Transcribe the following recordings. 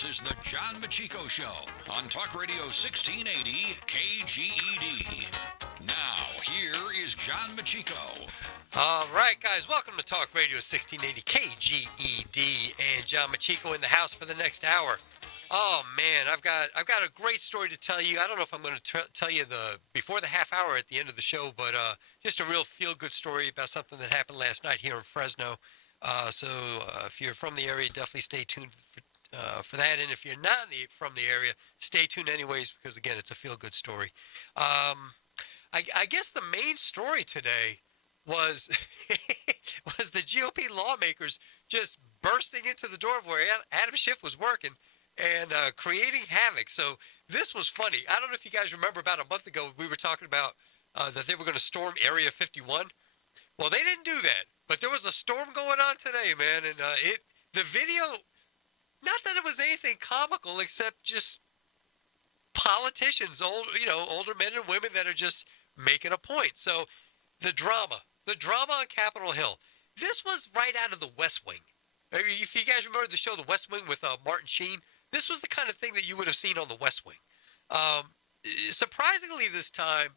This is the John Meccico Show on Talk Radio 1680 KGED. Now, here is John Meccico. All right, guys, welcome to Talk Radio 1680 KGED, and John Meccico in the house for the next hour. Oh man, I've got a great story to tell you. I don't know if I'm going to tell you before the half hour at the end of the show, but just a real feel-good story about something that happened last night here in Fresno. So if you're from the area, definitely stay tuned for that. And if you're not from the area, stay tuned anyways, because again, it's a feel-good story. I guess the main story today was was the GOP lawmakers just bursting into the door where Adam Schiff was working and creating havoc. So this was funny. I don't know if you guys remember, about a month ago we were talking about that they were going to storm Area 51. Well, they didn't do that, but there was a storm going on today, man. And the video, not that it was anything comical, except just politicians, older men and women that are just making a point. So the drama on Capitol Hill. This was right out of the West Wing. If you guys remember the show The West Wing with Martin Sheen, this was the kind of thing that you would have seen on the West Wing. Surprisingly this time,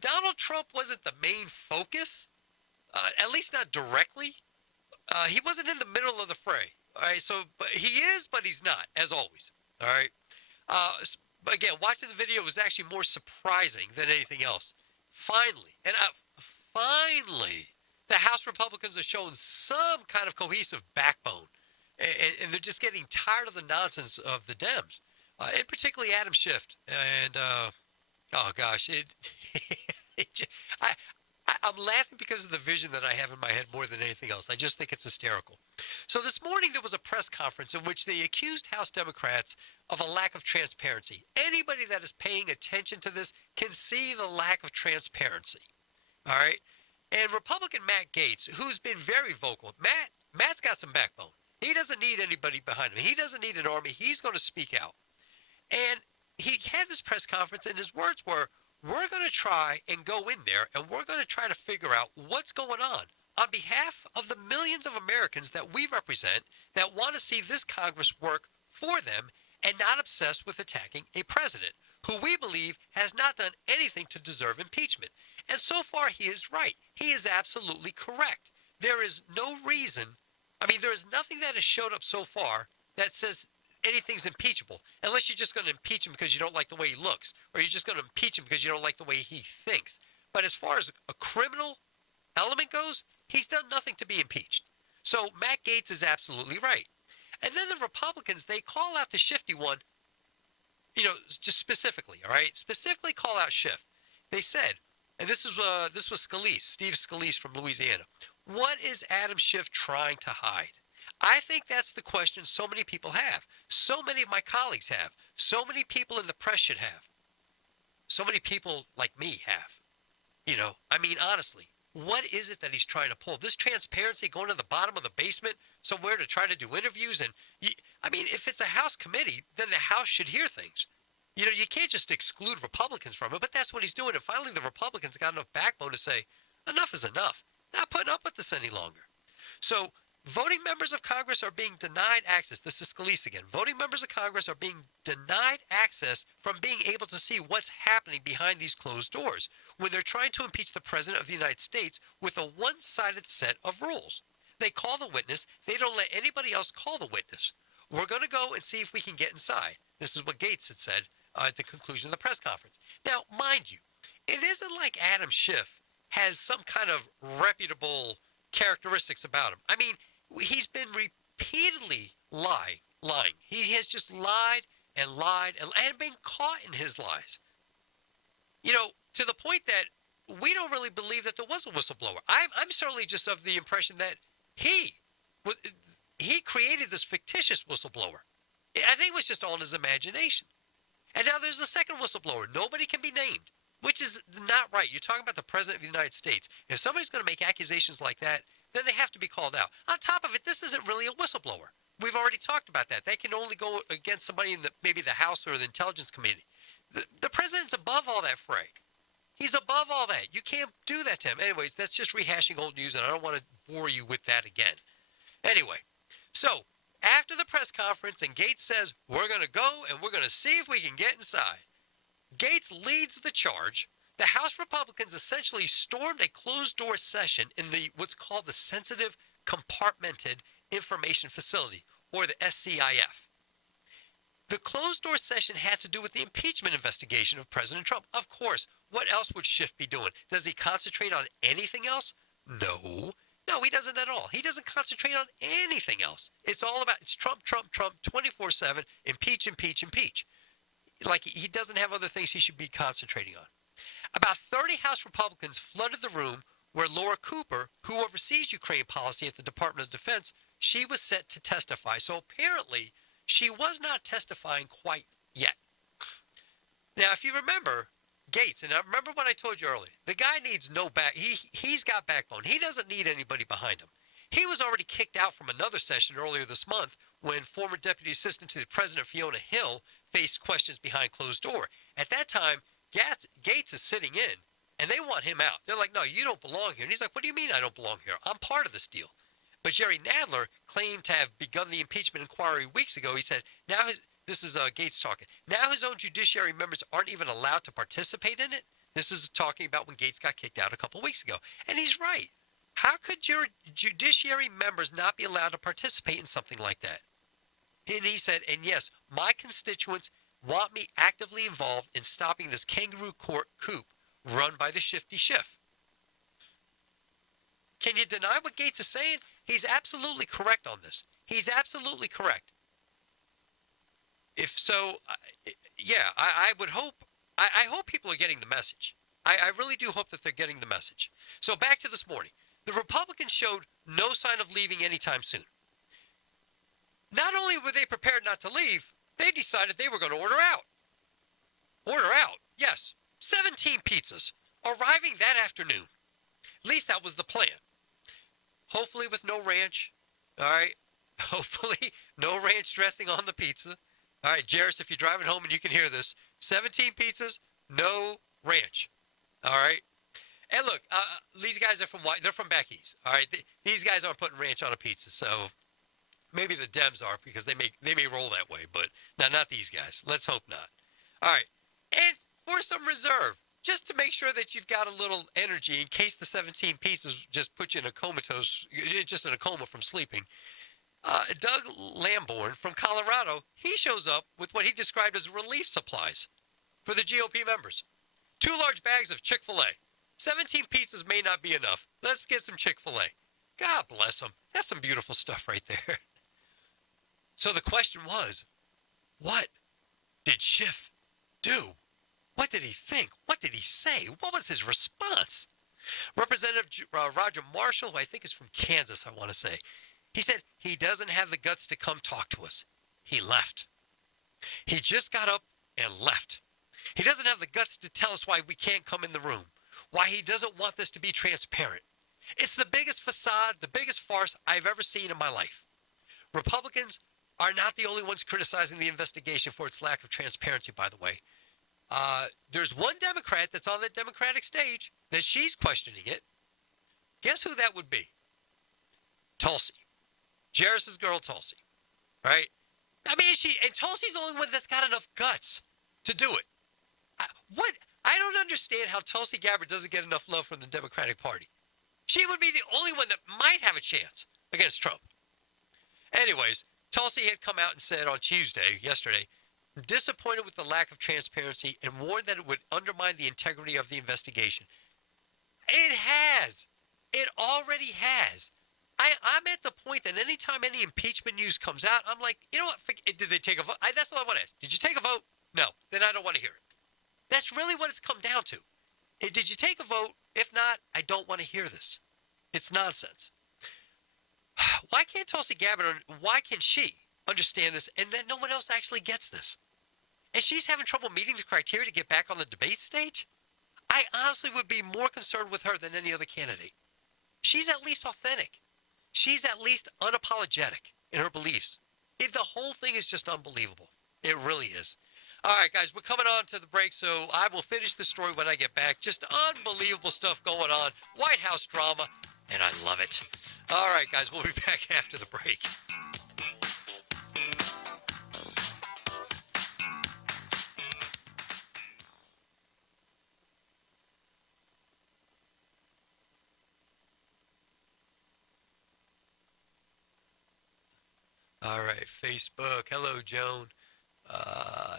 Donald Trump wasn't the main focus, at least not directly. He wasn't in the middle of the fray. All right, so but he is, but he's not, as always. All right. But again, watching the video was actually more surprising than anything else. Finally, the House Republicans are showing some kind of cohesive backbone, and they're just getting tired of the nonsense of the Dems, and particularly Adam Schiff. And oh gosh, I'm laughing because of the vision that I have in my head more than anything else. I just think it's hysterical. So this morning there was a press conference in which they accused House Democrats of a lack of transparency. Anybody that is paying attention to this can see the lack of transparency. All right? And Republican Matt Gaetz, who's been very vocal, Matt's got some backbone. He doesn't need anybody behind him. He doesn't need an army. He's going to speak out. And he had this press conference, and his words were, we're going to try and go in there, and we're going to try to figure out what's going on behalf of the millions of Americans that we represent that want to see this Congress work for them and not obsessed with attacking a president who we believe has not done anything to deserve impeachment. And so far, he is right. He is absolutely correct. There is no reason, there is nothing that has showed up so far that says anything's impeachable, unless you're just going to impeach him because you don't like the way he looks, or you're just going to impeach him because you don't like the way he thinks. But as far as a criminal element goes, he's done nothing to be impeached. So Matt Gaetz is absolutely right. And then the Republicans, they call out the Shifty one, just specifically, all right? Specifically call out Schiff. They said, and this was Scalise, Steve Scalise from Louisiana, what is Adam Schiff trying to hide? I think that's the question so many people have. So many of my colleagues have. So many people in the press should have. So many people like me have. Honestly, what is it that he's trying to pull? This transparency going to the bottom of the basement somewhere to try to do interviews? And, if it's a House committee, then the House should hear things. You can't just exclude Republicans from it, but that's what he's doing. And finally, the Republicans got enough backbone to say, enough is enough. Not putting up with this any longer. So voting members of Congress are being denied access. This is Scalise again. Voting members of Congress are being denied access from being able to see what's happening behind these closed doors when they're trying to impeach the President of the United States with a one-sided set of rules. They call the witness. They don't let anybody else call the witness. We're going to go and see if we can get inside. This is what Gaetz had said at the conclusion of the press conference. Now, mind you, it isn't like Adam Schiff has some kind of reputable characteristics about him. He's been repeatedly lying. He has just lied and been caught in his lies. To the point that we don't really believe that there was a whistleblower. I'm certainly just of the impression that he created this fictitious whistleblower. I think it was just all in his imagination. And now there's a second whistleblower. Nobody can be named, which is not right. You're talking about the President of the United States. If somebody's going to make accusations like that, then they have to be called out. On top of it, this isn't really a whistleblower. We've already talked about that. They can only go against somebody in maybe the House or the Intelligence Committee. The president's above all that fray. He's above all that. You can't do that to him. Anyways, that's just rehashing old news, and I don't want to bore you with that again. Anyway, so after the press conference, and Gates says, we're going to go and we're going to see if we can get inside. Gates leads the charge. The House Republicans essentially stormed a closed-door session in what's called the Sensitive Compartmented Information Facility, or the SCIF. The closed-door session had to do with the impeachment investigation of President Trump. Of course, what else would Schiff be doing? Does he concentrate on anything else? No. No, he doesn't at all. He doesn't concentrate on anything else. It's all about, it's Trump, Trump, Trump, 24/7, impeach, impeach, impeach. Like he doesn't have other things he should be concentrating on. About 30 House Republicans flooded the room where Laura Cooper, who oversees Ukraine policy at the Department of Defense, she was set to testify. So apparently, she was not testifying quite yet. Now, if you remember, Gates, and I remember what I told you earlier, the guy needs no back. He's got backbone. He doesn't need anybody behind him. He was already kicked out from another session earlier this month when former Deputy Assistant to the President Fiona Hill faced questions behind closed door. At that time, Gates is sitting in, and they want him out. They're like, no, you don't belong here. And he's like, what do you mean I don't belong here? I'm part of this deal. But Jerry Nadler claimed to have begun the impeachment inquiry weeks ago. He said, this is Gates talking. Now his own judiciary members aren't even allowed to participate in it. This is talking about when Gates got kicked out a couple weeks ago. And he's right. How could your judiciary members not be allowed to participate in something like that? And he said, and yes, my constituents want me actively involved in stopping this kangaroo court coup run by the shifty Schiff. Can you deny what Gates is saying? He's absolutely correct on this. He's absolutely correct. If so, yeah, I would hope, I hope people are getting the message. I really do hope that they're getting the message. So back to this morning. The Republicans showed no sign of leaving anytime soon. Not only were they prepared not to leave, they decided they were going to order out. Order out, yes. 17 pizzas arriving that afternoon. At least that was the plan. Hopefully with no ranch. All right. Hopefully no ranch dressing on the pizza. All right, Jairus, if you're driving home and you can hear this, 17 pizzas, no ranch. All right. And look, these guys are they're from back east. All right. These guys aren't putting ranch on a pizza. So maybe the Dems are because they may roll that way, but not these guys. Let's hope not. All right. And for some reserve, just to make sure that you've got a little energy in case the 17 pizzas just put you in a comatose, just in a coma from sleeping. Doug Lamborn from Colorado, he shows up with what he described as relief supplies for the GOP members. 2 large bags of Chick-fil-A. 17 pizzas may not be enough. Let's get some Chick-fil-A. God bless them. That's some beautiful stuff right there. So the question was, what did Schiff do? What did he think? What did he say? What was his response? Representative Roger Marshall, who I think is from Kansas, I want to say, he said he doesn't have the guts to come talk to us. He left. He just got up and left. He doesn't have the guts to tell us why we can't come in the room, why he doesn't want this to be transparent. It's the biggest facade, the biggest farce I've ever seen in my life. Republicans are not the only ones criticizing the investigation for its lack of transparency, by the way. There's one Democrat that's on the Democratic stage that she's questioning it. Guess who that would be? Tulsi. Jairus' girl, Tulsi. Right? I mean, Tulsi's the only one that's got enough guts to do it. I don't understand how Tulsi Gabbard doesn't get enough love from the Democratic Party. She would be the only one that might have a chance against Trump. Anyways, Tulsi had come out and said on yesterday, disappointed with the lack of transparency and warned that it would undermine the integrity of the investigation. It has. It already has. I'm at the point that anytime any impeachment news comes out, I'm like, you know what? Did they take a vote? That's all I want to ask. Did you take a vote? No. Then I don't want to hear it. That's really what it's come down to. Did you take a vote? If not, I don't want to hear this. It's nonsense. Why can't Tulsi Gabbard, why can she understand this and then no one else actually gets this? And she's having trouble meeting the criteria to get back on the debate stage? I honestly would be more concerned with her than any other candidate. She's at least authentic. She's at least unapologetic in her beliefs. The whole thing is just unbelievable. It really is. All right, guys, we're coming on to the break, so I will finish the story when I get back. Just unbelievable stuff going on. White House drama, and I love it. All right, guys, we'll be back after the break. All right, Facebook. Hello, Joan.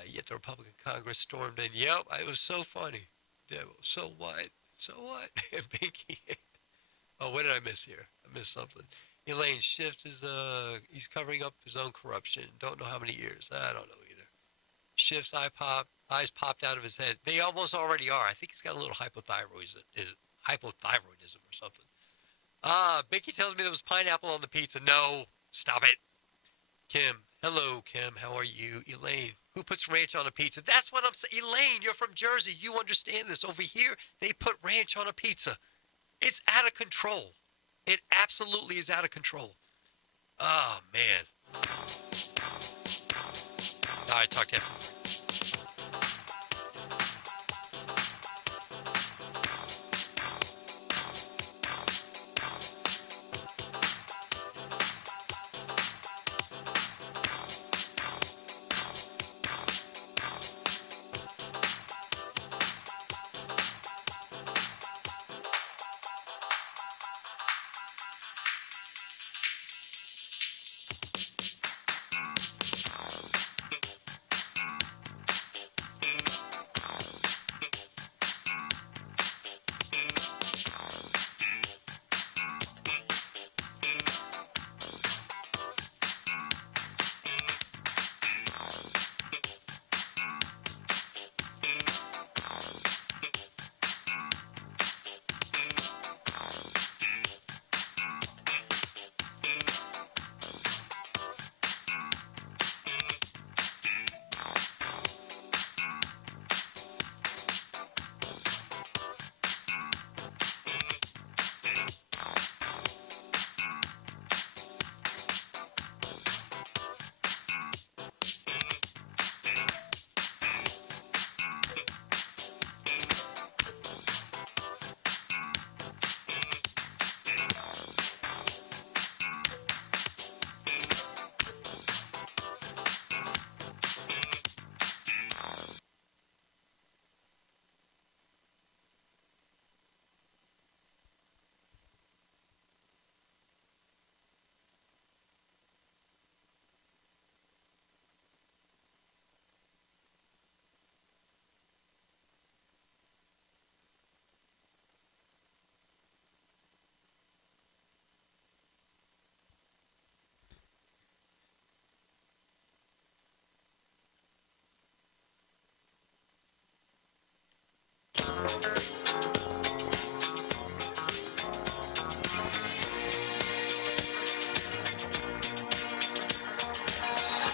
Yet the Republican Congress stormed in. Yep, it was so funny. Devil. So what? So what? Binky. Oh, what did I miss here? I missed something. Elaine Schiff is he's covering up his own corruption. Don't know how many years. I don't know either. Schiff's eyes popped out of his head. They almost already are. I think he's got a little hypothyroidism or something. Binky tells me there was pineapple on the pizza. No, stop it. Kim, hello, Kim. How are you? Elaine, who puts ranch on a pizza? That's what I'm saying. Elaine, you're from Jersey. You understand this. Over here, they put ranch on a pizza. It's out of control. It absolutely is out of control. Oh, man. All right, talk to you.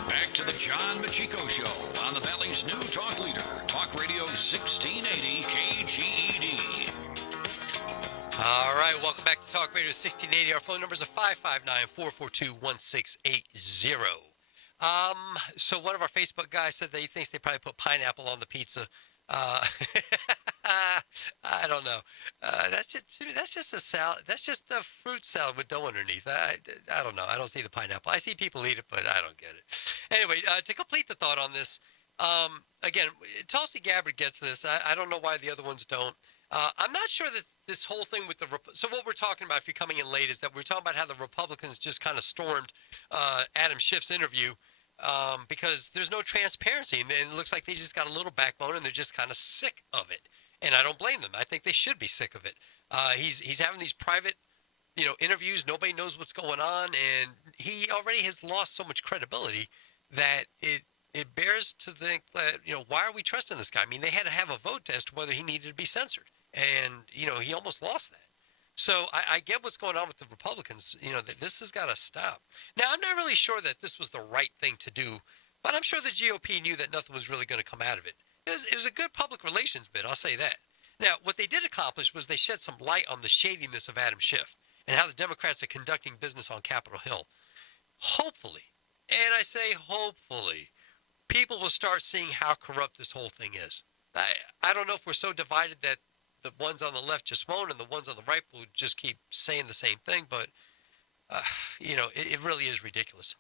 Back to the John Meccico Show on the Valley's new talk leader, Talk Radio 1680 KGED. All right, welcome back to Talk Radio 1680. Our phone numbers are 559-442-1680. So one of our Facebook guys said that he thinks they probably put pineapple on the pizza. I don't know. That's just a salad. That's just a fruit salad with dough underneath. I don't know. I don't see the pineapple. I see people eat it, but I don't get it. Anyway, to complete the thought on this, again, Tulsi Gabbard gets this. I don't know why the other ones don't. I'm not sure that this whole thing with so what we're talking about, if you're coming in late, is that we're talking about how the Republicans just kind of stormed Adam Schiff's interview because there's no transparency, and it looks like they just got a little backbone, and they're just kind of sick of it. And I don't blame them. I think they should be sick of it. He's having these private, interviews. Nobody knows what's going on, and he already has lost so much credibility that it bears to think that, why are we trusting this guy? I mean, they had to have a vote as to whether he needed to be censored. And, he almost lost that. So I get what's going on with the Republicans, that this has got to stop. Now, I'm not really sure that this was the right thing to do, but I'm sure the GOP knew that nothing was really going to come out of it. It was a good public relations bit, I'll say that. Now, what they did accomplish was they shed some light on the shadiness of Adam Schiff and how the Democrats are conducting business on Capitol Hill. Hopefully, and I say hopefully, people will start seeing how corrupt this whole thing is. I don't know if we're so divided that the ones on the left just won't and the ones on the right will just keep saying the same thing, but, it really is ridiculous.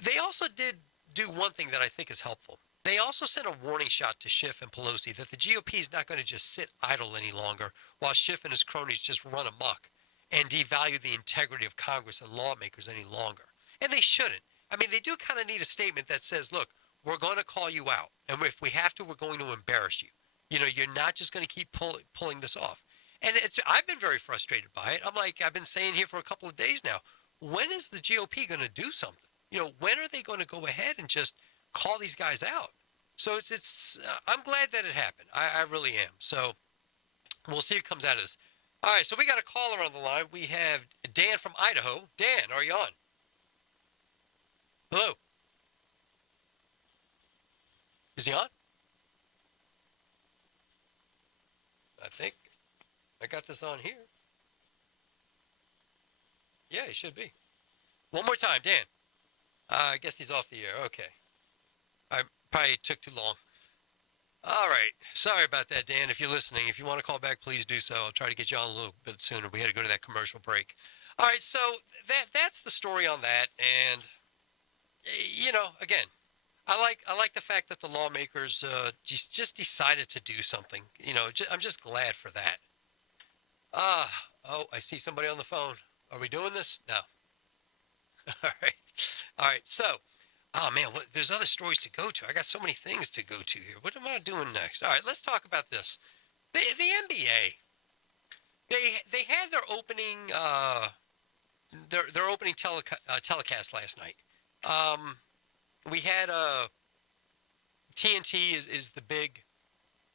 They also did do one thing that I think is helpful. They also sent a warning shot to Schiff and Pelosi that the GOP is not going to just sit idle any longer while Schiff and his cronies just run amok and devalue the integrity of Congress and lawmakers any longer. And they shouldn't. I mean, they do kind of need a statement that says, look, we're going to call you out. And if we have to, we're going to embarrass you. You know, you're not just going to keep pulling this off. And I've been very frustrated by it. I'm like, I've been saying here for a couple of days now, when is the GOP going to do something? You know, when are they going to go ahead and just call these guys out? So I'm glad that it happened. I really am. So we'll see what comes out of this. All right, so we got a caller on the line. We have Dan from Idaho. Dan, are you on? Hello. Is he on? I think I got this on here. Yeah, he should be. One more time, Dan. I guess he's off the air. Okay. I probably took too long. All right. Sorry about that, Dan. If you're listening, if you want to call back, please do so. I'll try to get you on a little bit sooner. We had to go to that commercial break. All right. So that's the story on that. And, you know, again, I like the fact that the lawmakers just decided to do something. You know, I'm just glad for that. Oh, I see somebody on the phone. Are we doing this? No. All right. All right. So, oh, man, there's other stories to go to. I got so many things to go to here. What am I doing next? All right, let's talk about this. The NBA, they had their opening telecast last night. We had TNT is the big,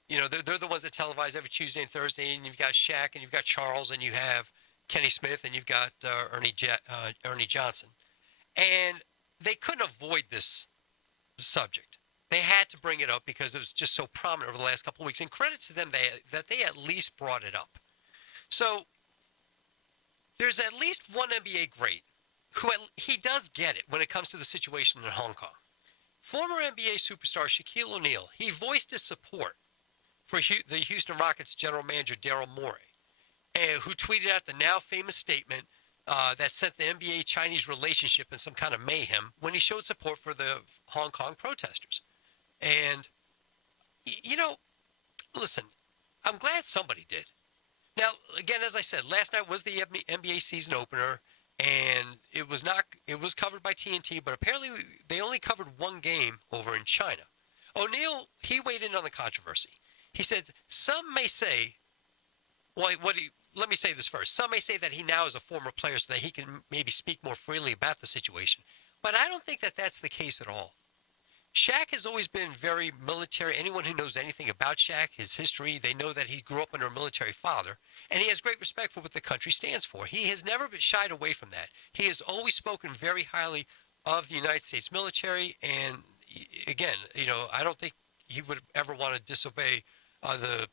you know, they're the ones that televise every Tuesday and Thursday, and you've got Shaq, and you've got Charles, and you have Kenny Smith, and you've got Ernie Johnson. And they couldn't avoid this subject. They had to bring it up because it was just so prominent over the last couple of weeks. And credit to them that they at least brought it up. So there's at least one NBA great who he does get it when it comes to the situation in Hong Kong. Former NBA superstar Shaquille O'Neal, he voiced his support for the Houston Rockets general manager Daryl Morey, who tweeted out the now famous statement that sent the NBA-Chinese relationship in some kind of mayhem when he showed support for the Hong Kong protesters. And, you know, listen, I'm glad somebody did. Now, again, as I said, last night was the NBA season opener, and it was covered by TNT, but apparently they only covered one game over in China. O'Neal, he weighed in on the controversy. He said, some may say, let me say this first. Some may say that he now is a former player so that he can maybe speak more freely about the situation. But I don't think that that's the case at all. Shaq has always been very military. Anyone who knows anything about Shaq, his history, they know that he grew up under a military father, and he has great respect for what the country stands for. He has never been shied away from that. He has always spoken very highly of the United States military, and again, you know, I don't think he would ever want to disobey the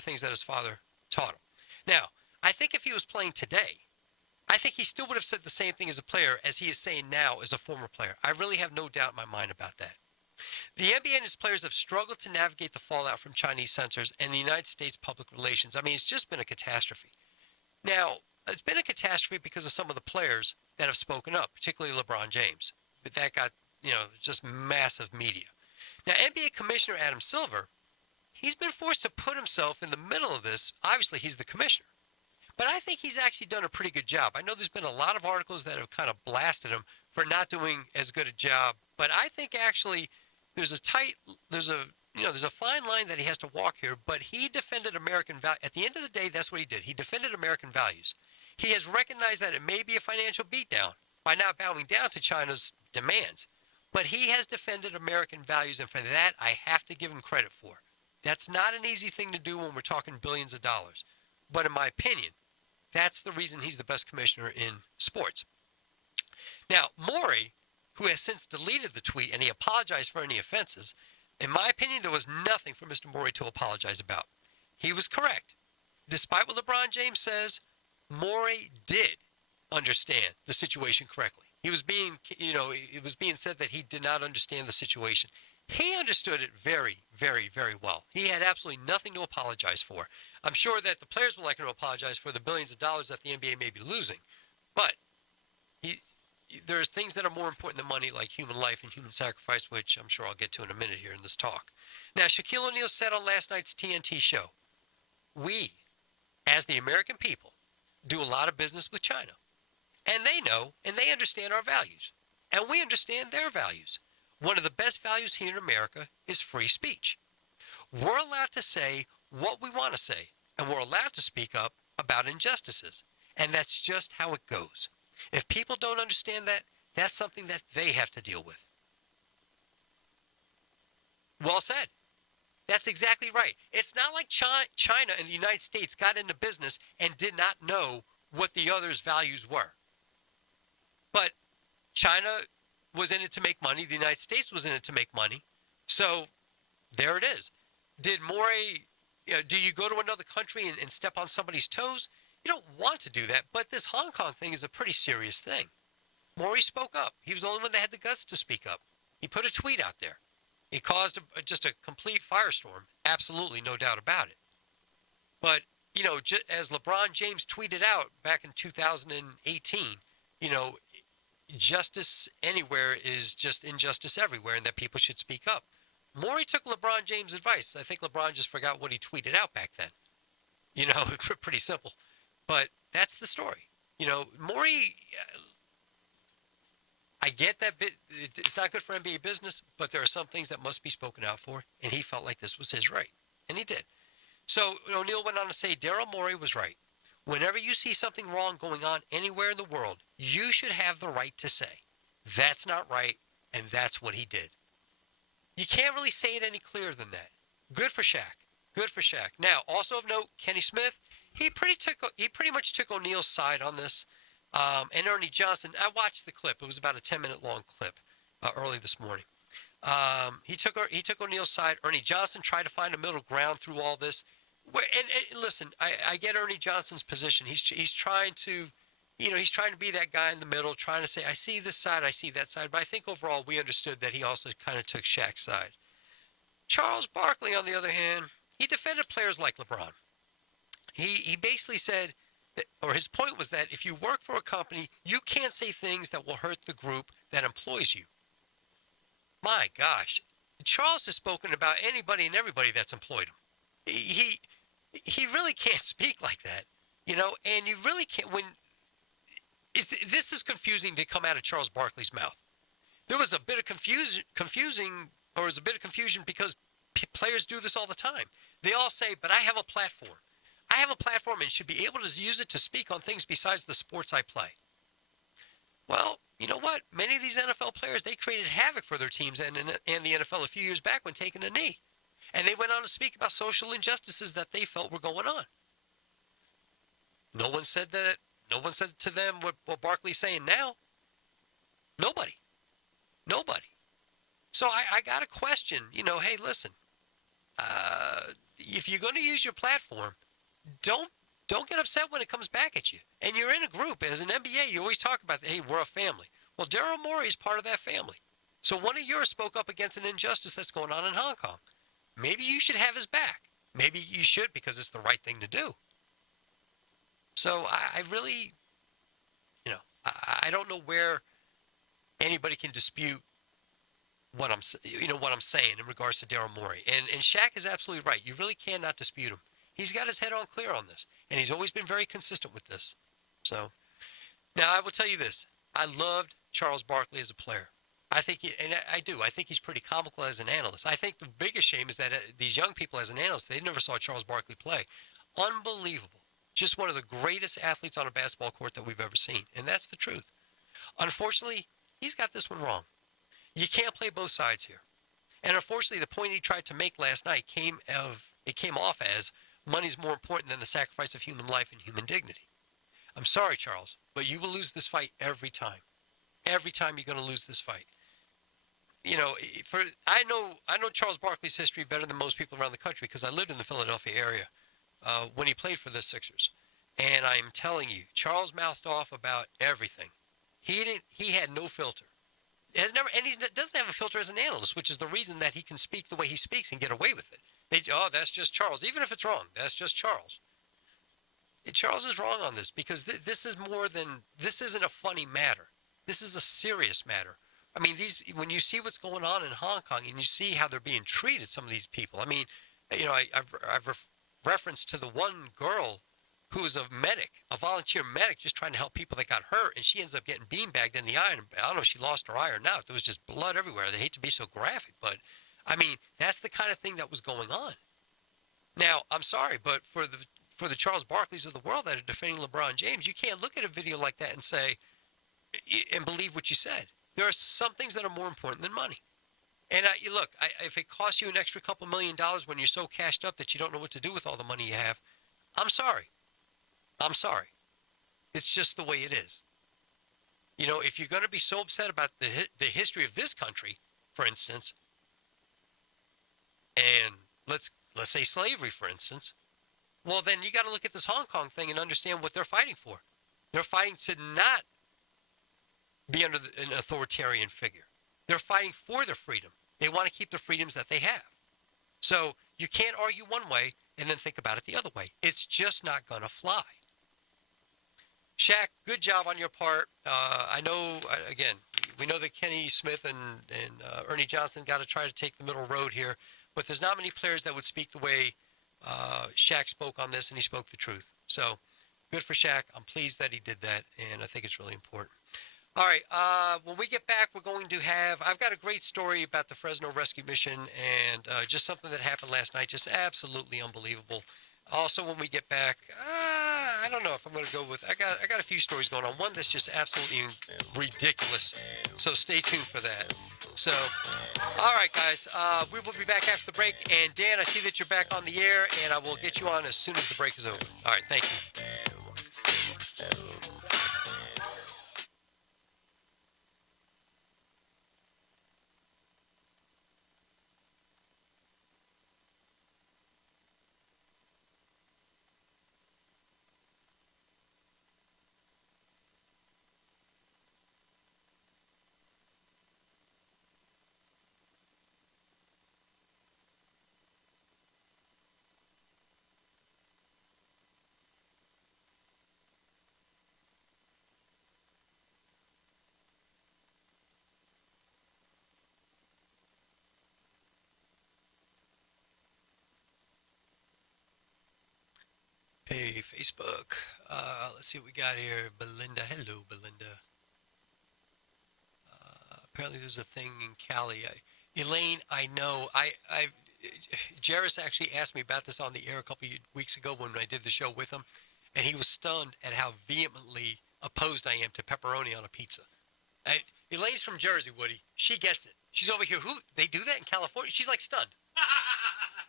things that his father taught him. Now, I think if he was playing today, I think he still would have said the same thing as a player as he is saying now as a former player. I really have no doubt in my mind about that. The NBA and its players have struggled to navigate the fallout from Chinese censors and the United States public relations. I mean, it's just been a catastrophe. Now, it's been a catastrophe because of some of the players that have spoken up, particularly LeBron James. But that got, you know, just massive media. Now, NBA Commissioner Adam Silver, he's been forced to put himself in the middle of this. Obviously, he's the commissioner. But I think he's actually done a pretty good job. I know there's been a lot of articles that have kind of blasted him for not doing as good a job. But I think actually there's a fine line that he has to walk here. But he defended American values. At the end of the day, that's what he did. He defended American values. He has recognized that it may be a financial beatdown by not bowing down to China's demands. But he has defended American values, and for that, I have to give him credit for. That's not an easy thing to do when we're talking billions of dollars. But in my opinion, that's the reason he's the best commissioner in sports. Now, Morey, who has since deleted the tweet and he apologized for any offenses, in my opinion, there was nothing for Mr. Morey to apologize about. He was correct. Despite what LeBron James says, Morey did understand the situation correctly. He was being, it was being said that he did not understand the situation. He understood it very, very, very well. He had absolutely nothing to apologize for. I'm sure that the players would like him to apologize for the billions of dollars that the NBA may be losing. But there's things that are more important than money, like human life and human sacrifice, which I'm sure I'll get to in a minute here in this talk. Now, Shaquille O'Neal said on last night's TNT show, we, as the American people, do a lot of business with China. And they know, and they understand our values. and we understand their values. One of the best values here in America is free speech. We're allowed to say what we want to say, and we're allowed to speak up about injustices. And that's just how it goes. If people don't understand that, that's something that they have to deal with. Well said. That's exactly right. It's not like China and the United States got into business and did not know what the other's values were. But China was in it to make money. The United States was in it to make money. So there it is. Did Maury, do you go to another country and step on somebody's toes? You don't want to do that, but this Hong Kong thing is a pretty serious thing. Maury spoke up. He was the only one that had the guts to speak up. He put a tweet out there. It caused just a complete firestorm. Absolutely, no doubt about it. But, as LeBron James tweeted out back in 2018, justice anywhere is just injustice everywhere, and that people should speak up. Maury took LeBron James' advice. I think LeBron just forgot what he tweeted out back then. Pretty simple. But that's the story. Maury, I get that it's not good for NBA business, but there are some things that must be spoken out for, and he felt like this was his right, and he did. So O'Neal went on to say, Daryl Morey was right. Whenever you see something wrong going on anywhere in the world, you should have the right to say, that's not right, and that's what he did. You can't really say it any clearer than that. Good for Shaq. Good for Shaq. Now, also of note, Kenny Smith, he pretty much took O'Neal's side on this. And Ernie Johnson, I watched the clip. It was about a 10-minute long clip early this morning. He took O'Neal's side. Ernie Johnson tried to find a middle ground through all this. And listen, I get Ernie Johnson's position. He's trying to, he's trying to be that guy in the middle, trying to say, I see this side, I see that side. But I think overall we understood that he also kind of took Shaq's side. Charles Barkley, on the other hand, he defended players like LeBron. He basically said, or his point was that if you work for a company, you can't say things that will hurt the group that employs you. My gosh, Charles has spoken about anybody and everybody that's employed him. He really can't speak like that, and you really can't. This is confusing to come out of Charles Barkley's mouth. There was a bit of confusion because players do this all the time. They all say, but I have a platform. I have a platform and should be able to use it to speak on things besides the sports I play. Well, you know what? Many of these NFL players, they created havoc for their teams and the NFL a few years back when taking a knee. And they went on to speak about social injustices that they felt were going on. No one said that. No one said to them what Barkley's saying now. Nobody. So I got a question, hey, listen, if you're going to use your platform, don't get upset when it comes back at you. And you're in a group. As an NBA, you always talk about, hey, we're a family. Well, Daryl Morey is part of that family. So one of yours spoke up against an injustice that's going on in Hong Kong. Maybe you should have his back. Maybe you should because it's the right thing to do. So I really, I don't know where anybody can dispute what I'm saying in regards to Daryl Morey. And Shaq is absolutely right. You really cannot dispute him. He's got his head on clear on this, and he's always been very consistent with this. So, now I will tell you this. I loved Charles Barkley as a player. I think he's pretty comical as an analyst. I think the biggest shame is that these young people as an analyst, they never saw Charles Barkley play. Unbelievable. Just one of the greatest athletes on a basketball court that we've ever seen, and that's the truth. Unfortunately, he's got this one wrong. You can't play both sides here. And unfortunately, the point he tried to make last night came off as money's more important than the sacrifice of human life and human dignity. I'm sorry, Charles, but you will lose this fight every time. Every time you're going to lose this fight. I know Charles Barkley's history better than most people around the country because I lived in the Philadelphia area when he played for the Sixers. And I'm telling you, Charles mouthed off about everything. He had no filter. He doesn't have a filter as an analyst, which is the reason that he can speak the way he speaks and get away with it. That's just Charles. Even if it's wrong, that's just Charles. Charles is wrong on this because this isn't a funny matter. This is a serious matter. I mean, when you see what's going on in Hong Kong and you see how they're being treated, some of these people. I mean, I've referenced to the one girl who was a medic, a volunteer medic, just trying to help people that got hurt, and she ends up getting beanbagged in the eye. And I don't know if she lost her eye or not. There was just blood everywhere. They hate to be so graphic, but I mean, that's the kind of thing that was going on. Now, I'm sorry, but for the Charles Barkleys of the world that are defending LeBron James, you can't look at a video like that and say and believe what you said. There are some things that are more important than money. And look, if it costs you an extra couple $1,000,000 when you're so cashed up that you don't know what to do with all the money you have, I'm sorry. I'm sorry. It's just the way it is. You know, if you're going to be so upset about the history of this country, for instance, and let's say slavery, for instance, well, then you got to look at this Hong Kong thing and understand what they're fighting for. They're fighting to not be under an authoritarian figure. They're fighting for their freedom. They want to keep the freedoms that they have. So you can't argue one way and then think about it the other way. It's just not going to fly. Shaq, good job on your part. I know, again, we know that Kenny Smith and Ernie Johnson got to try to take the middle road here, but there's not many players that would speak the way Shaq spoke on this, and he spoke the truth. So good for Shaq. I'm pleased that he did that, and I think it's really important. All right, when we get back, we're going to I've got a great story about the Fresno Rescue Mission and just something that happened last night, just absolutely unbelievable. Also, when we get back, I don't know if I'm going to go with, I got a few stories going on. One that's just absolutely ridiculous, so stay tuned for that. So, all right, guys, we will be back after the break. And Dan, I see that you're back on the air, and I will get you on as soon as the break is over. All right, thank you. Hey, Facebook. Let's see what we got here. Belinda. Hello, Belinda. Apparently there's a thing in Cali. Elaine, I know. Jairus actually asked me about this on the air a couple of weeks ago when I did the show with him, and he was stunned at how vehemently opposed I am to pepperoni on a pizza. Elaine's from Jersey, Woody. She gets it. She's over here. They do that in California? She's like stunned.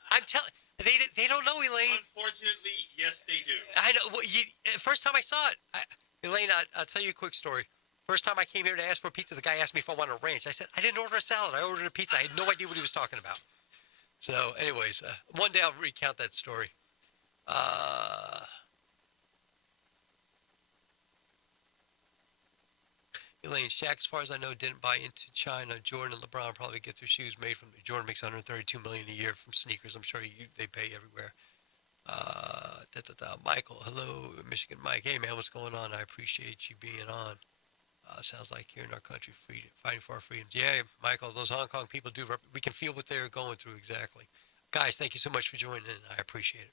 I'm telling. They don't know, Elaine. Unfortunately, yes, they do. I know. Well, first time I saw it, Elaine, I'll tell you a quick story. First time I came here to ask for pizza, the guy asked me if I wanted a ranch. I said, I didn't order a salad. I ordered a pizza. I had no idea what he was talking about. So, anyways, one day I'll recount that story. Elaine, Shaq, as far as I know, didn't buy into China. Jordan and LeBron probably get their shoes made from. Jordan makes $132 million a year from sneakers. I'm sure they pay everywhere. Michael, hello, Michigan Mike. Hey man, what's going on? I appreciate you being on. Sounds like here in our country, fighting for our freedoms. Yeah, Michael, those Hong Kong people do. We can feel what they're going through exactly. Guys, thank you so much for joining in. I appreciate it.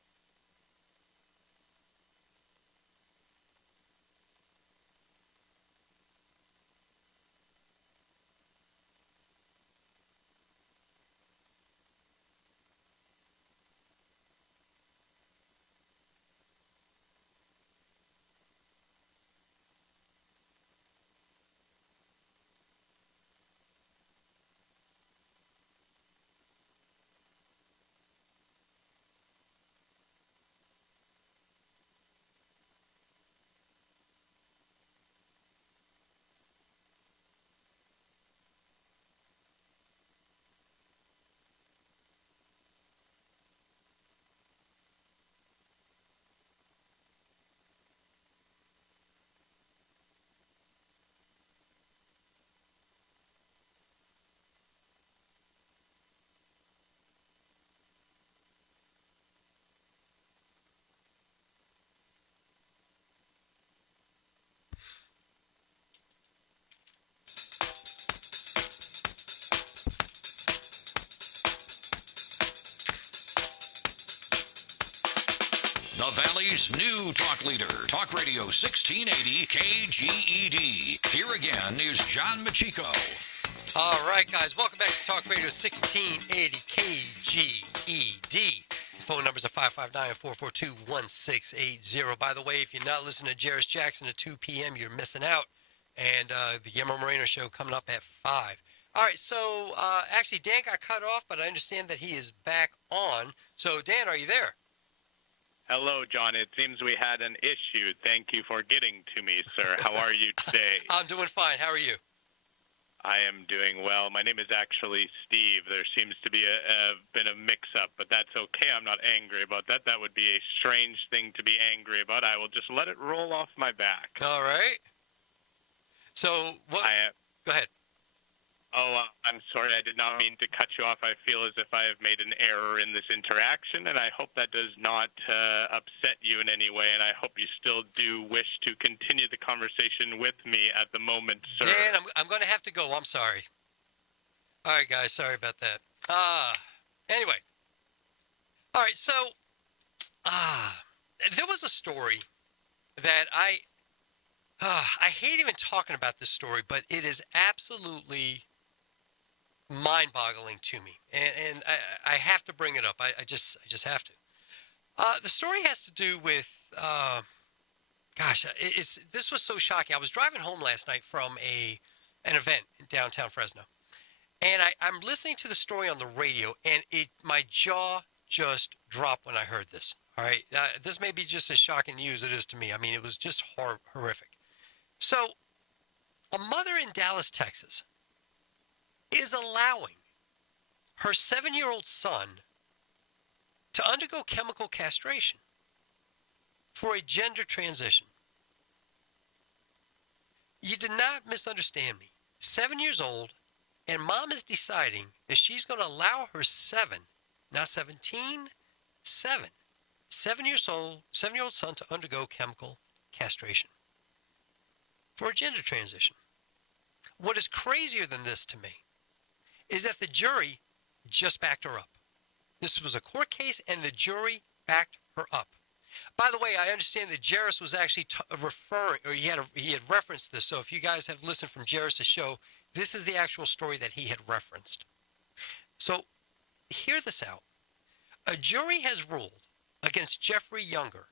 Valley's new talk leader, Talk Radio 1680 KGED. Here again is John Meccico. All right, guys, welcome back to Talk Radio 1680 KGED. The phone numbers are 559-442-1680. By the way, if you're not listening to Jarris Jackson at 2 p.m., you're missing out. And the Guillermo Moreno show coming up at 5. All right, so actually, Dan got cut off, but I understand that he is back on. So, Dan, are you there? Hello, John. It seems we had an issue. Thank you for getting to me, sir. How are you today? I'm doing fine. How are you? I am doing well. My name is actually Steve. There seems to be been a mix-up, but that's okay. I'm not angry about that. That would be a strange thing to be angry about. I will just let it roll off my back. All right. So, what? Go ahead. Oh, I'm sorry. I did not mean to cut you off. I feel as if I have made an error in this interaction, and I hope that does not upset you in any way, and I hope you still do wish to continue the conversation with me at the moment, sir. Dan, I'm going to have to go. I'm sorry. All right, guys. Sorry about that. Anyway. All right, so there was a story that I hate even talking about this story, but it is absolutely mind-boggling to me, and I have to bring it up. I just have to. The story has to do with, this was so shocking. I was driving home last night from an event in downtown Fresno, and I'm listening to the story on the radio, and my jaw just dropped when I heard this. All right, this may be just as shocking to you as it is to me. I mean, it was just horrific. So, a mother in Dallas, Texas, is allowing her 7-year-old son to undergo chemical castration for a gender transition. You did not misunderstand me. 7 years old, and mom is deciding that she's going to allow her 7-year-old son to undergo chemical castration for a gender transition. What is crazier than this to me is that the jury just backed her up. This was a court case, and the jury backed her up. By the way, I understand that Jarris was actually he had referenced this. So if you guys have listened from Jarris' show, this is the actual story that he had referenced. So hear this out. A jury has ruled against Jeffrey Younger,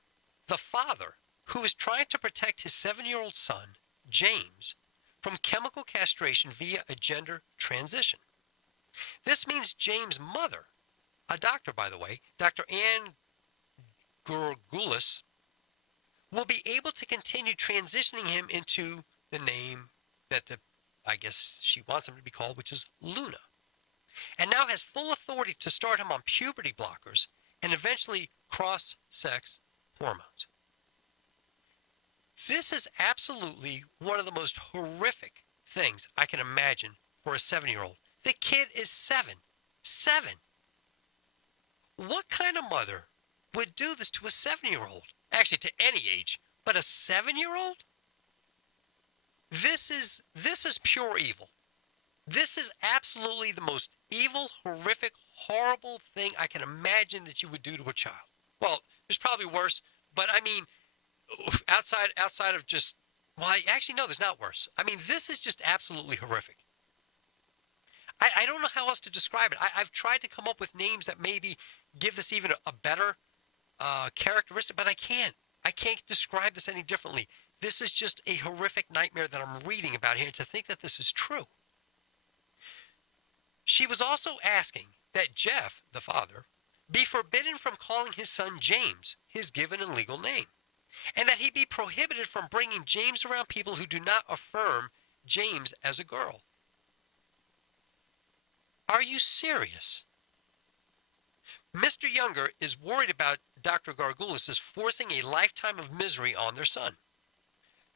the father who is trying to protect his 7-year-old son, James, from chemical castration via a gender transition. This means James' mother, a doctor, by the way, Dr. Ann Gurgulis, will be able to continue transitioning him into the name that I guess she wants him to be called, which is Luna, and now has full authority to start him on puberty blockers and eventually cross-sex hormones. This is absolutely one of the most horrific things I can imagine for a 7-year-old. The kid is 7. 7. What kind of mother would do this to a 7-year-old? Actually, to any age, but a 7-year-old? This is pure evil. This is absolutely the most evil, horrific, horrible thing I can imagine that you would do to a child. Well, there's probably worse, but I mean, outside of just, well, actually, no, there's not worse. I mean, this is just absolutely horrific. I don't know how else to describe it. I've tried to come up with names that maybe give this even a better characteristic, but I can't. I can't describe this any differently. This is just a horrific nightmare that I'm reading about here, and to think that this is true. She was also asking that Jeff, the father, be forbidden from calling his son James, his given and legal name, and that he be prohibited from bringing James around people who do not affirm James as a girl. Are you serious? Mr. Younger is worried about Dr. Gargoulis forcing a lifetime of misery on their son.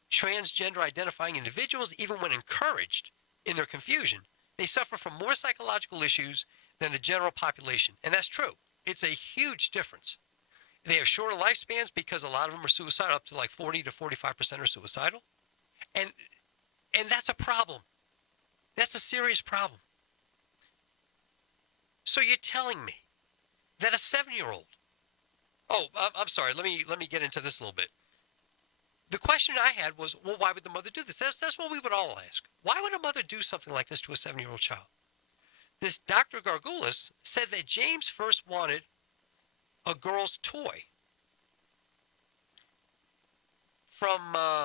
Transgender identifying individuals, even when encouraged in their confusion, they suffer from more psychological issues than the general population. And that's true. It's a huge difference. They have shorter lifespans because a lot of them are suicidal, up to like 40 to 45% are suicidal. And that's a problem. That's a serious problem. So you're telling me that a 7-year-old Oh, I'm sorry. Let me get into this a little bit. The question I had was, well, why would the mother do this? That's what we would all ask. Why would a mother do something like this to a 7-year-old child? This Dr. Gargoulas said that James first wanted a girl's toy from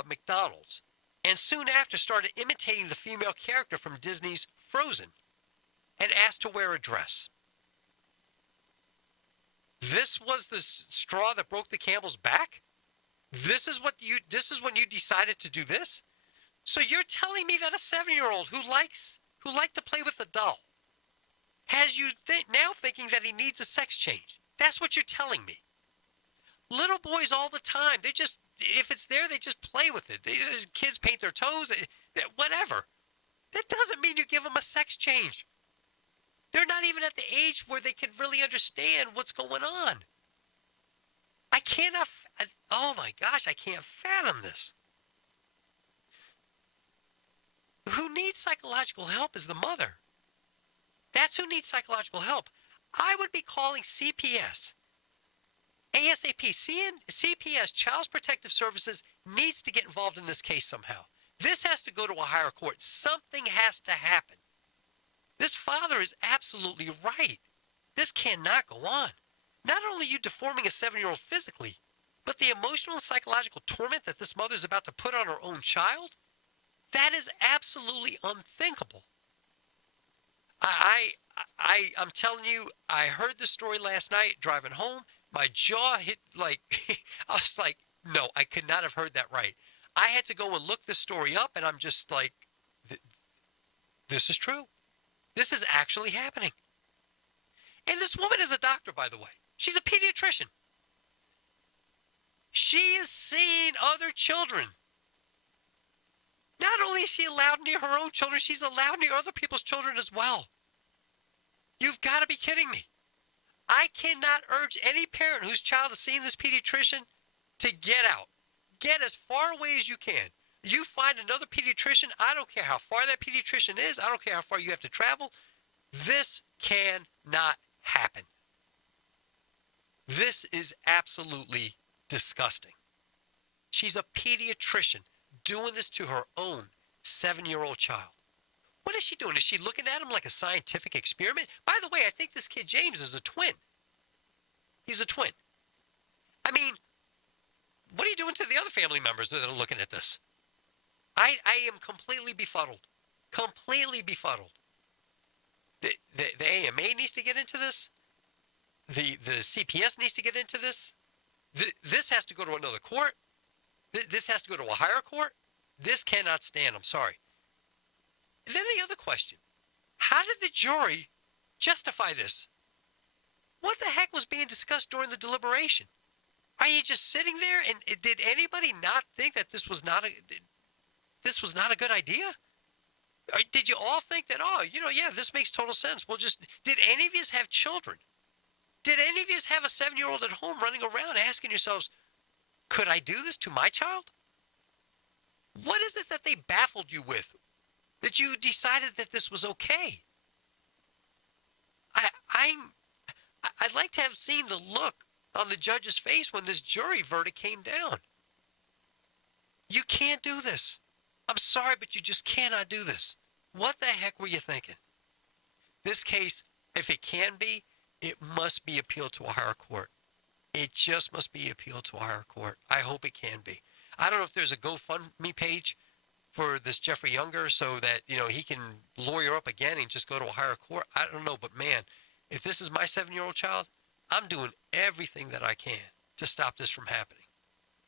McDonald's, and soon after started imitating the female character from Disney's Frozen and asked to wear a dress. This was the straw that broke the camel's back? This is when you decided to do this? So you're telling me that a 7-year-old who liked to play with a doll has you now thinking that he needs a sex change? That's what you're telling me. Little boys all the time, if it's there, they just play with it. Kids paint their toes, whatever. That doesn't mean you give them a sex change. They're not even at the age where they can really understand what's going on. Oh my gosh, I can't fathom this. Who needs psychological help is the mother. That's who needs psychological help. I would be calling CPS. ASAP. CPS, Child Protective Services, needs to get involved in this case somehow. This has to go to a higher court. Something has to happen. This father is absolutely right. This cannot go on. Not only are you deforming a 7-year-old physically, but the emotional and psychological torment that this mother is about to put on her own child, that is absolutely unthinkable. I'm telling you, I heard the story last night driving home. My jaw hit I was like, no, I could not have heard that right. I had to go and look this story up, and I'm just like, this is true. This is actually happening. And this woman is a doctor, by the way. She's a pediatrician. She is seeing other children. Not only is she allowed near her own children, she's allowed near other people's children as well. You've got to be kidding me. I cannot urge any parent whose child is seeing this pediatrician to get out. Get as far away as you can. You find another pediatrician. I don't care how far that pediatrician is. I don't care how far you have to travel. This cannot happen. This is absolutely disgusting. She's a pediatrician doing this to her own 7-year-old child. What is she doing? Is she looking at him like a scientific experiment? By the way, I think this kid James is a twin. He's a twin. I mean, what are you doing to the other family members that are looking at this? I am completely befuddled. Completely befuddled. The AMA needs to get into this. The CPS needs to get into this. This has to go to another court. This has to go to a higher court. This cannot stand. I'm sorry. And then the other question. How did the jury justify this? What the heck was being discussed during the deliberation? Are you just sitting there, and did anybody not think that this was not a good idea? Or did you all think that, this makes total sense? Well, did any of you have children? Did any of you have a 7-year-old at home running around asking yourselves, could I do this to my child? What is it that they baffled you with, that you decided that this was okay? I'd like to have seen the look on the judge's face when this jury verdict came down. You can't do this. I'm sorry, but you just cannot do this. What the heck were you thinking? This case, if it can be, it must be appealed to a higher court. It just must be appealed to a higher court. I hope it can be. I don't know if there's a GoFundMe page for this Jeffrey Younger so that, he can lawyer up again and just go to a higher court. I don't know, but man, if this is my 7-year-old child, I'm doing everything that I can to stop this from happening.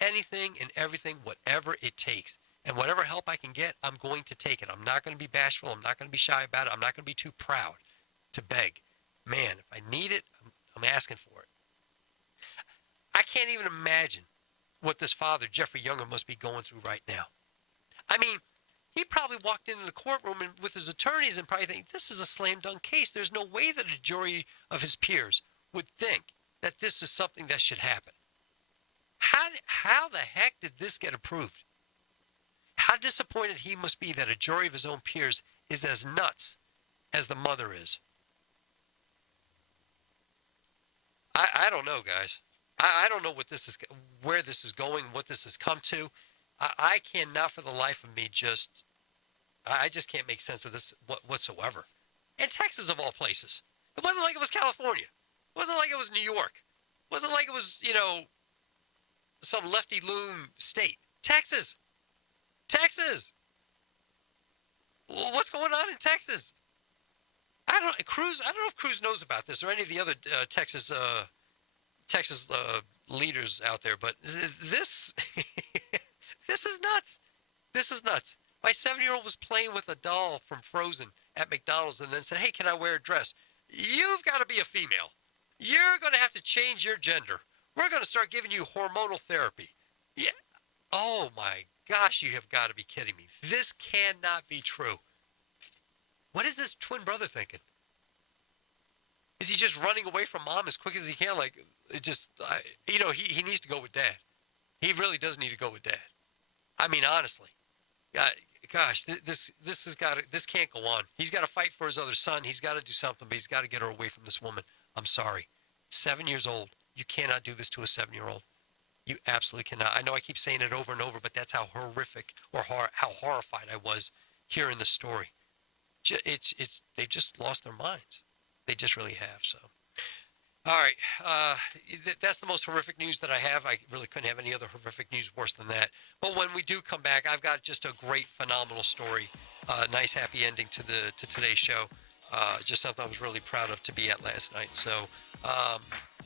Anything and everything, whatever it takes. And whatever help I can get, I'm going to take it. I'm not going to be bashful. I'm not going to be shy about it. I'm not going to be too proud to beg. Man, if I need it, I'm asking for it. I can't even imagine what this father, Jeffrey Younger, must be going through right now. I mean, he probably walked into the courtroom with his attorneys and probably think, this is a slam dunk case. There's no way that a jury of his peers would think that this is something that should happen. How the heck did this get approved? How disappointed he must be that a jury of his own peers is as nuts as the mother is. I don't know, guys. I don't know where this is going, what this has come to. I cannot for the life of me I just can't make sense of this whatsoever. And Texas, of all places. It wasn't like it was California. It wasn't like it was New York. It wasn't like it was, some lefty loon state. Texas. Texas. What's going on in Texas? I don't know if Cruz knows about this or any of the other Texas leaders out there, but this this is nuts. This is nuts. My 7-year-old was playing with a doll from Frozen at McDonald's and then said, "Hey, can I wear a dress?" You've got to be a female. You're going to have to change your gender. We're going to start giving you hormonal therapy. Yeah. Oh my gosh, you have got to be kidding me. This cannot be true. What is this twin brother thinking? Is he just running away from mom as quick as he can? Like, he needs to go with dad. He really does need to go with dad. I mean, honestly, gosh, this can't go on. He's got to fight for his other son. He's got to do something, but he's got to get her away from this woman. I'm sorry. 7 years old. You cannot do this to a 7-year-old. You absolutely cannot. I know I keep saying it over and over, but that's how horrific or how horrified I was hearing the story. They just lost their minds. They just really have. So, all right, that's the most horrific news that I have. I really couldn't have any other horrific news worse than that. But when we do come back, I've got just a great, phenomenal story. Nice, happy ending to today's show. Just something I was really proud of to be at last night. So,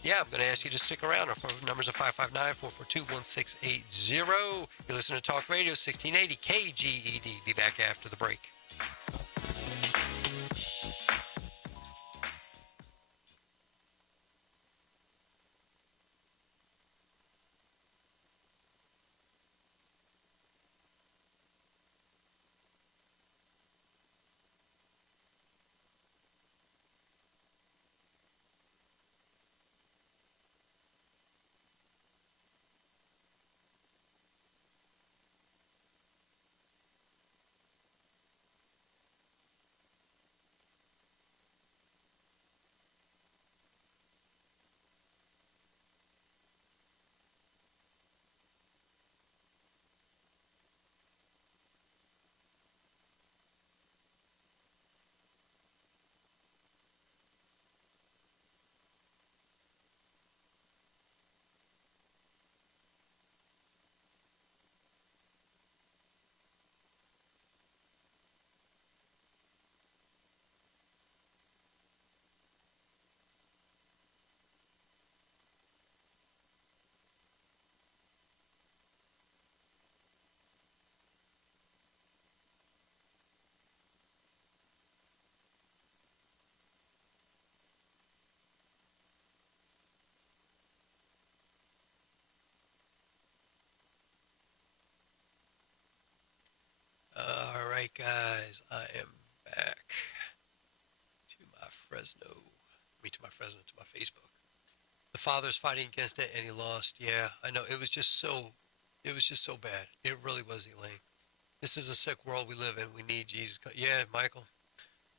yeah, I'm going to ask you to stick around. Our phone numbers are 559-442-1680. You're listening to Talk Radio 1680 KGED. Be back after the break. All right, guys, I am back to my Fresno. To my Facebook. The father's fighting against it, and he lost. Yeah, I know. It was just so bad. It really was, Elaine. This is a sick world we live in. We need Jesus. Yeah, Michael,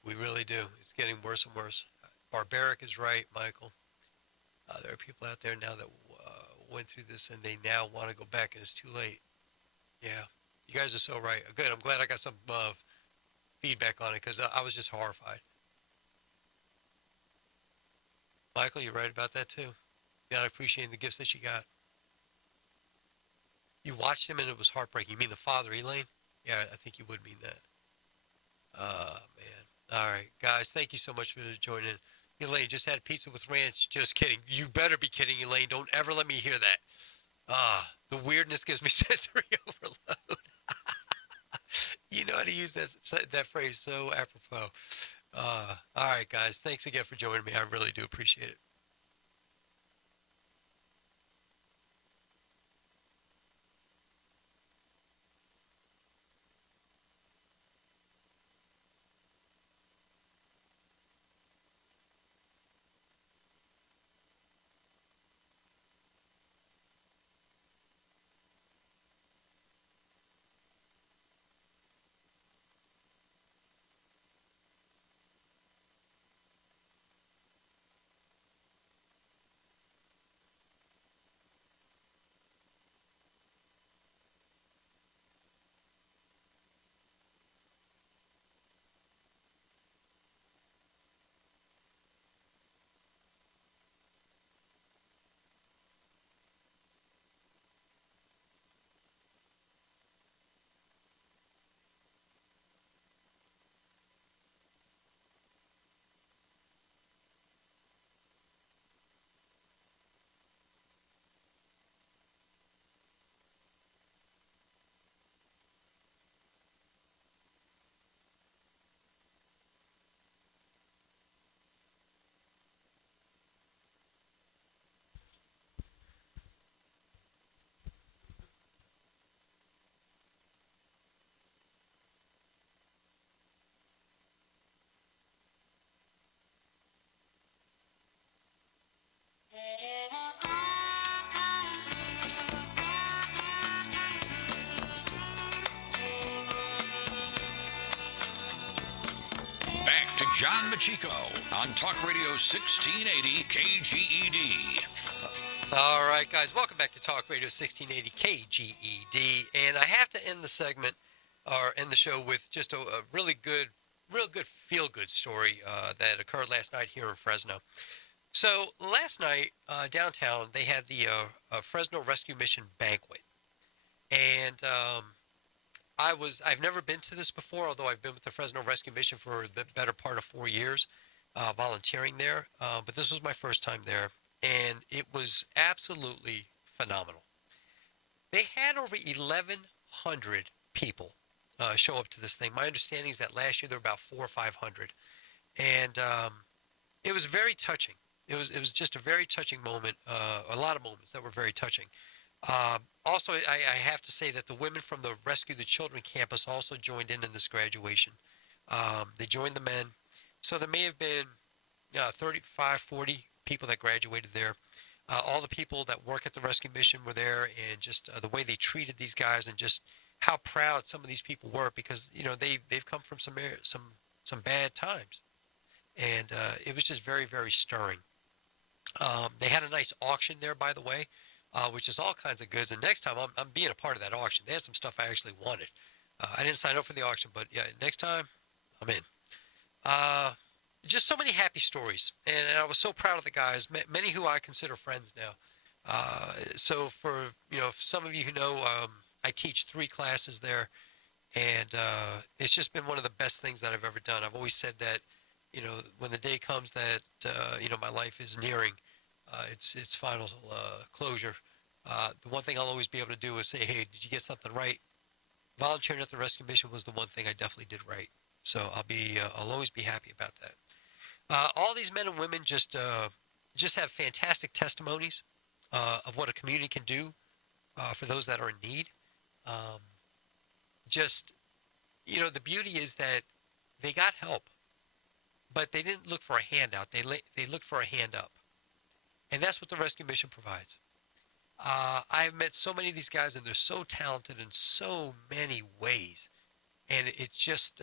we really do. It's getting worse and worse. Barbaric is right, Michael. There are people out there now that went through this, and they now want to go back, and it's too late. Yeah, you guys are so right. Good. I'm glad I got some feedback on it because I was just horrified. Michael, you're right about that too. You're not appreciating the gifts that you got. You watched him and it was heartbreaking. You mean the father, Elaine? Yeah, I think you would mean that. Man. All right, guys, thank you so much for joining in. Elaine, just had pizza with ranch. Just kidding. You better be kidding, Elaine. Don't ever let me hear that. The weirdness gives me sensory overload. You know how to use that phrase so apropos. All right, guys. Thanks again for joining me. I really do appreciate it. John Meccico on Talk Radio 1680 KGED. All right, guys, welcome back to Talk Radio 1680 KGED. And I have to end the segment or end the show with just a real good feel-good story that occurred last night here in Fresno. So last night downtown, they had the Fresno Rescue Mission banquet. And I've never been to this before, although I've been with the Fresno Rescue Mission for the better part of 4 years, volunteering there. But this was my first time there, and it was absolutely phenomenal. They had over 1,100 people show up to this thing. My understanding is that last year there were about 400 or 500, and it was very touching. It was just a very touching moment. A lot of moments that were very touching. Also, I have to say that the women from the Rescue the Children campus also joined in this graduation. They joined the men. So there may have been 35, 40 people that graduated there. All the people that work at the rescue mission were there, and just the way they treated these guys, and just how proud some of these people were, because they've come from some bad times, and it was just very, very stirring. They had a nice auction there, by the way, which is all kinds of goods. And next time I'm being a part of that auction. They had some stuff I actually wanted. I didn't sign up for the auction, but yeah, next time I'm in. Just so many happy stories, and I was so proud of the guys, many who I consider friends now. So for some of you who know, I teach 3 classes there, and it's just been one of the best things that I've ever done. I've always said that, when the day comes that my life is nearing its final closure, the one thing I'll always be able to do is say, hey, did you get something right? Volunteering at the rescue mission was the one thing I definitely did right. So I'll always be happy about that. All these men and women just have fantastic testimonies of what a community can do for those that are in need. The beauty is that they got help, but they didn't look for a handout. They looked for a hand up. And that's what the rescue mission provides. I've met so many of these guys, and they're so talented in so many ways. And it's just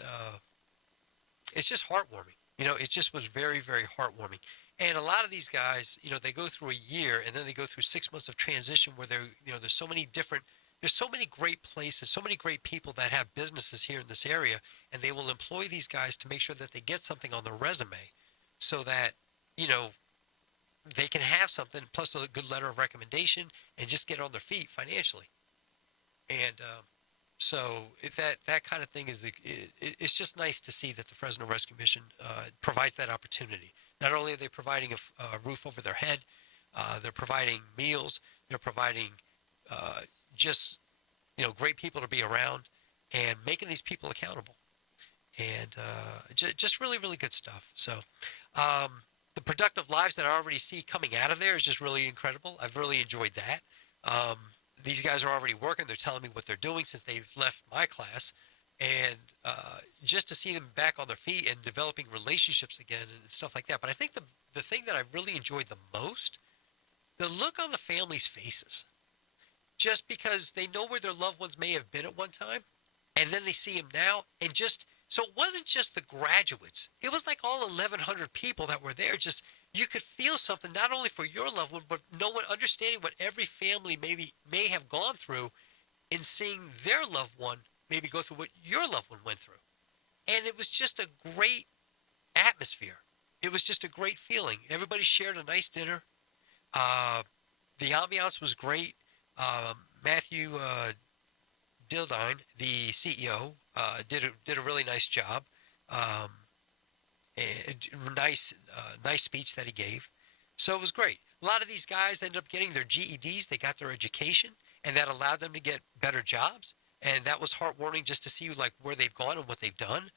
heartwarming. It just was very, very heartwarming. And a lot of these guys, they go through a year, and then they go through 6 months of transition where there's so many great places, so many great people that have businesses here in this area, and they will employ these guys to make sure that they get something on their resume so that, they can have something, plus a good letter of recommendation, and just get on their feet financially. And so that kind of thing it's just nice to see that the Fresno Rescue Mission provides that opportunity. Not only are they providing a roof over their head, they're providing meals, they're providing great people to be around, and making these people accountable. And just really, really good stuff. So the productive lives that I already see coming out of there is just really incredible. I've really enjoyed that. These guys are already working. They're telling me what they're doing since they've left my class. And just to see them back on their feet and developing relationships again and stuff like that. But I think the thing that I really enjoyed the most, the look on the families' faces. Just because they know where their loved ones may have been at one time, and then they see them now, and so it wasn't just the graduates. It was like all 1,100 people that were there. Just, you could feel something, not only for your loved one, but understanding what every family may have gone through, in seeing their loved one maybe go through what your loved one went through. And it was just a great atmosphere. It was just a great feeling. Everybody shared a nice dinner. The ambiance was great. Matthew Dildine, the CEO, did a really nice job. Nice speech that he gave. So it was great. A lot of these guys ended up getting their GEDs. They got their education, and that allowed them to get better jobs. And that was heartwarming just to see where they've gone and what they've done.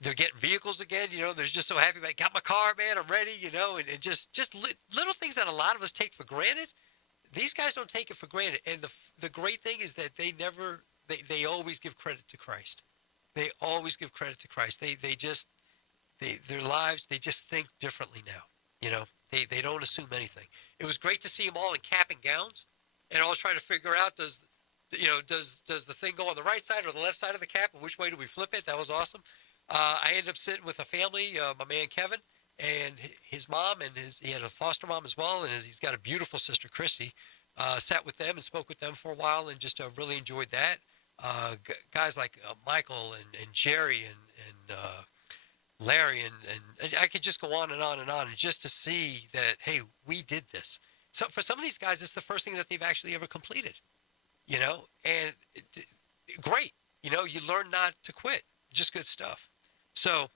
They're getting vehicles again. They're just so happy. Got my car, man. I'm ready. And just little things that a lot of us take for granted. These guys don't take it for granted. And the great thing is that they always give credit to Christ. They always give credit to Christ. Their lives, they just think differently now. They don't assume anything. It was great to see them all in cap and gowns, and I was trying to figure out, does the thing go on the right side or the left side of the cap, and which way do we flip it? That was awesome. I ended up sitting with a family, my man Kevin and his mom, and he had a foster mom as well, and he's got a beautiful sister, Christy. Sat with them and spoke with them for a while, and just really enjoyed that. Guys like Michael and Jerry and Larry, and I could just go on and on and on, and just to see that, hey, we did this. So for some of these guys, it's the first thing that they've actually ever completed, and great. You learn not to quit. Just good stuff. So,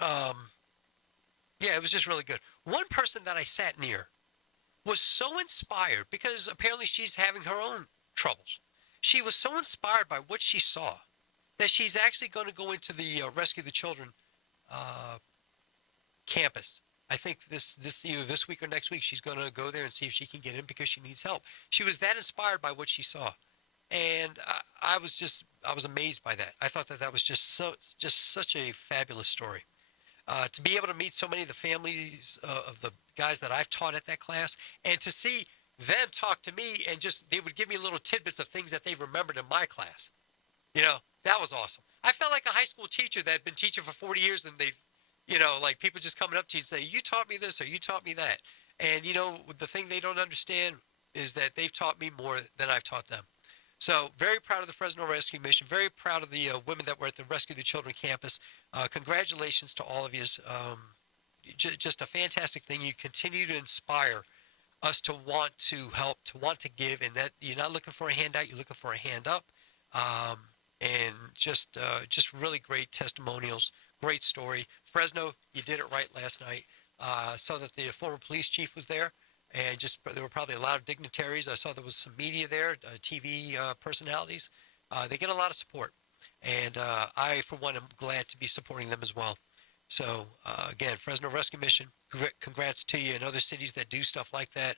yeah, it was just really good. One person that I sat near was so inspired because apparently she's having her own troubles. She was so inspired by what she saw that she's actually going to go into the Rescue the Children campus. I think this either this week or next week she's going to go there and see if she can get in because she needs help. She was that inspired by what she saw, and I was amazed by that. I thought that was just such a fabulous story. To be able to meet so many of the families of the guys that I've taught at that class, and to see them talk to me, and they would give me little tidbits of things that they remembered in my class. That was awesome. I felt like a high school teacher that had been teaching for 40 years, and they, like people just coming up to you and say, you taught me this or you taught me that. And, the thing they don't understand is that they've taught me more than I've taught them. So very proud of the Fresno Rescue Mission. Very proud of the women that were at the Rescue the Children campus. Congratulations to all of you. Just a fantastic thing. You continue to inspire us to want to help, to want to give, and that you're not looking for a handout. You're looking for a hand up. And just really great testimonials. Great story. Fresno, you did it right last night. Saw that the former police chief was there. And there were probably a lot of dignitaries. I saw there was some media there, TV personalities. They get a lot of support. And I, for one, am glad to be supporting them as well. So, again, Fresno Rescue Mission, congrats to you and other cities that do stuff like that.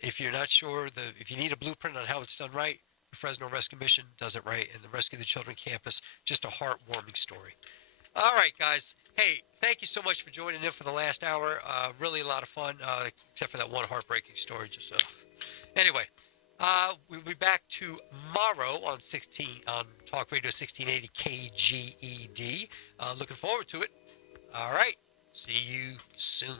If you're not sure, if you need a blueprint on how it's done right, the Fresno Rescue Mission does it right. And the Rescue the Children campus, just a heartwarming story. All right, guys. Hey, thank you so much for joining in for the last hour. Really a lot of fun, except for that one heartbreaking story. Anyway, we'll be back tomorrow on Talk Radio 1680 KGED. Looking forward to it. All right. See you soon.